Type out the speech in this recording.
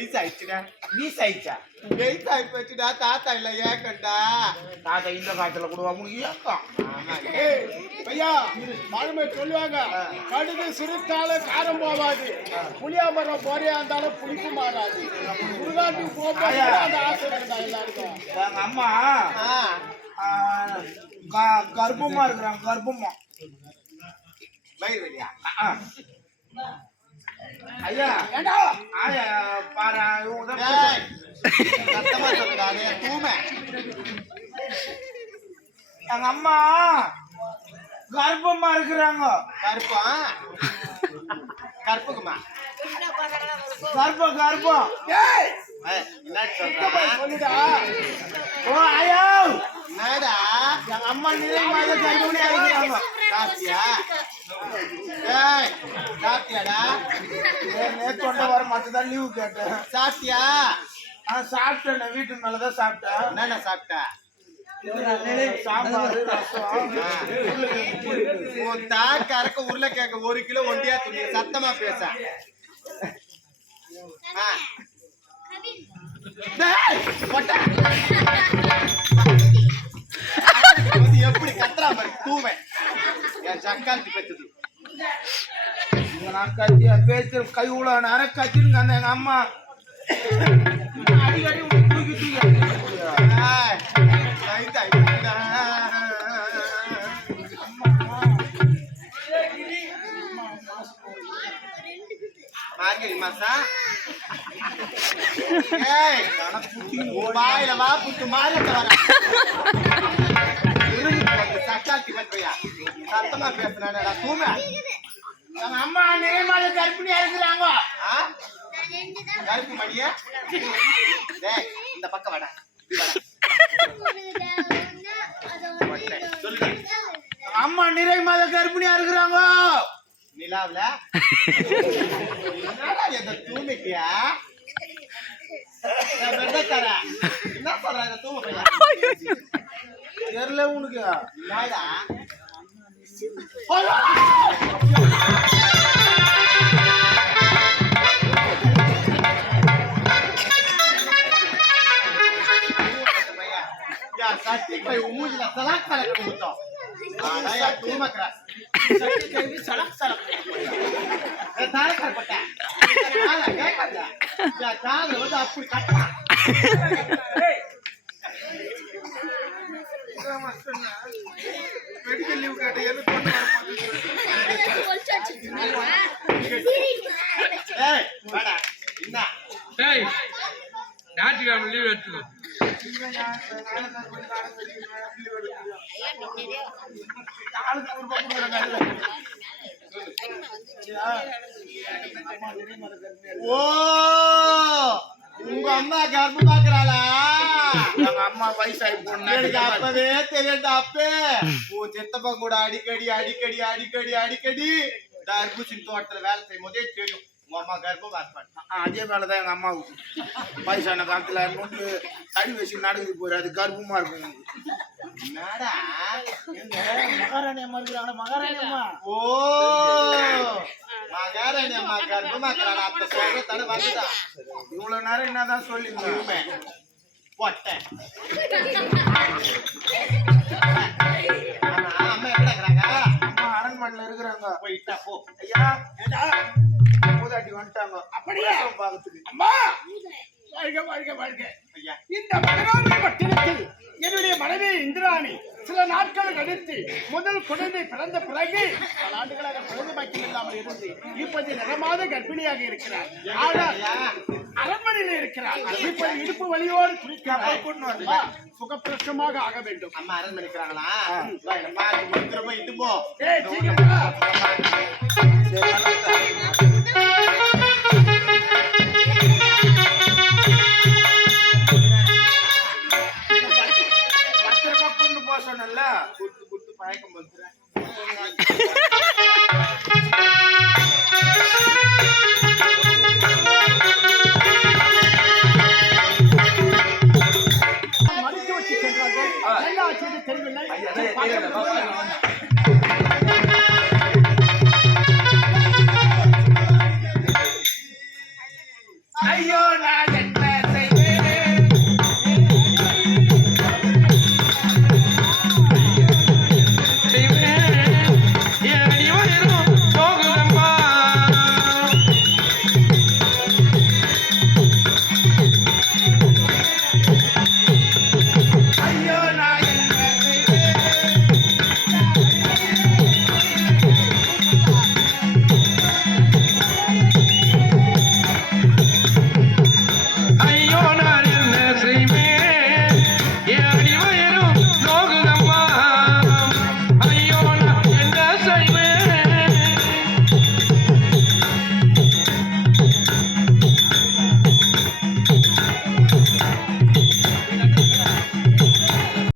வயசு ஆயிடுச்சுடா. வீஸ் ஆயிடுச்சா? வயசு ஆகி போச்சுடா. தாத்தா இல்ல ஏக்கண்டா. தாத்தா இந்த காலத்துல கூட அவங்களுக்கு ஏக்கம். ஐயா பழமை சொல்லுவாங்க, கடுகு சிறுத்தால காரம் போகாது, புளியாமரம் போறையா இருந்தாலும் புளிப்பு மாறாது. முருகாட்டுக்கு போகும்போது அந்த ஆசை இருக்குதா எல்லாருக்கும். எங்க அம்மா கர்ப்பமா இருக்கிறாங்க. கர்ப்பமா வயிறு வலியா? ஐயா ஏண்டா ஆயா பாரு சத்தமா சொல்லுடா. தூமை. எங்க அம்மா கர்ப்பமா இருக்கிறாங்க. கருப்பா? கருப்புக்குமா? கர்ப்பம் என்ன சொல்ற? சொல்லுடா. ஓ ஐயா என்னடா? எங்க அம்மா நிறைய மாத கர்ப்பிணியா இருக்கிறாங்க. சாப்பிட்டியா? ஏய் சாப்பிட்டியாடா? நேற்று கொண்ட வர மற்றதான் லீவு கேட்டேன். சாப்பிட்டியா? சாப்பிட்டேன். வீட்டு மேலதான் சாப்பிட்டேன். என்னென்ன சாப்பிட்ட? சாம்பார் ரசம். உன் தாக்கறக்க உருளைக்கிழங்கு 1 கிலோ ஒண்டியா துணி. சத்தமா பேச. எப்படி கத்துறா பாரு தூமை. என் சக்காலத்தி பெத்தது. நான் கத்தி பேச்சு கை உள்ள நேரம் கத்திருங்க. அந்த எங்க அம்மா அடிக்கடி தூக்கி மார்கழி மாசா வாயில வா புட்டு மாறி வர சக்காத்தி பத்தியா சத்தமா பேசுறாடா தூமை. எங்க அம்மா நிறைய மாத கர்ப்பிணியா இருக்கிறாங்க. கருப்பு மணிய இந்த பக்கம் வாடா. சொல்லுங்க. அம்மா நிறை மாத கர்ப்பிணியா இருக்கிறாங்க. நிலாவுல எந்த தூமைக்கியா? என்ன சொல்றாங்க தூமை பையன்? தெரியல உனக்கு. நாடா சட்டி பை மூஞ்சில சலாக் சலக் கொடுத்தோம். ஆனா தூமை கிராஸ் சட்டி கை சலக் சலக் தான கட்டப்பட்ட ஆனா கேட்கல. கால வந்து அப்படி கட்டா. மெடிக்கல் லீவ் கேட்ட என்ன கொண்டு ஏய் வாடா என்ன டேய் ஞாயிற்றுக்கிழமை லீவ் எடுத்துக்கோ. ஓ உங்க அம்மா கர்ப்பமாக்குறாளா? எங்க அம்மா வயசாகி போன எனக்கு அப்பவே தெரியண்டா. அப்பே உன் சித்தப்பா கூட அடிக்கடி அடிக்கடி அடிக்கடி அடிக்கடி தர்பூசணி தோட்டத்துல வேலை செய்யும் போதே தெரியும் உங்க அம்மா கர்ப்பமா இருப்பாங்க. அதே வேலைதான் எங்க அம்மாவுக்கு. வயசான காலத்துல நோட்டு தடி வச்சு நடக்குது போயிரு. அது கர்ப்பமா இருக்கும். என்னடா மகாராணி அம்மா இருக்கிறாங்க. மகாராணி அம்மா ஓ மகாராணி அம்மா கர்ப்பமாக்குறாளா? அப்ப சொல்ற தடவை வந்துதா. இவ்வளவு நேரம் என்னதான் சொல்லிங்க. போட்டேன். அம்மா எப்படி இருக்கிறாங்க? அம்மா அரண்மனையில இருக்கிறாங்க. போயிட்டா போ. ஐயா மூதாட்டி வந்துட்டாங்க. அப்படியே பாக்கத்துக்கு. அம்மா வாழ்க வாழ்க வாழ்க. ஐயா இந்த மகனான பட்டினத்தில் என்னுடைய மனைவி இந்திராணி சில நாட்கள் கழித்து முதல் குழந்தை பிறந்த பிறகு பல ஆண்டுகளாக குழந்தை பாக்கியம் இல்லாமல் இருந்து இப்போது நிறமாத கர்ப்பிணியாக இருக்கிறார். ஆனால் அரண்மனையில் இருக்கிறார். இப்போது இடுப்பு வலியோடு குறிக்கிறார். சுகப்பிரசமாக ஆக வேண்டும். அம்மா அரண்மனை இருக்கிறாங்களா? பாத்து இட்டு போ. சொன்னல குட்டு குட்டு பழக்கம் வந்துறேன். மடித்து வச்சு சென்றார்கள். என்ன ஆச்சு தெரியவில்லை. நாத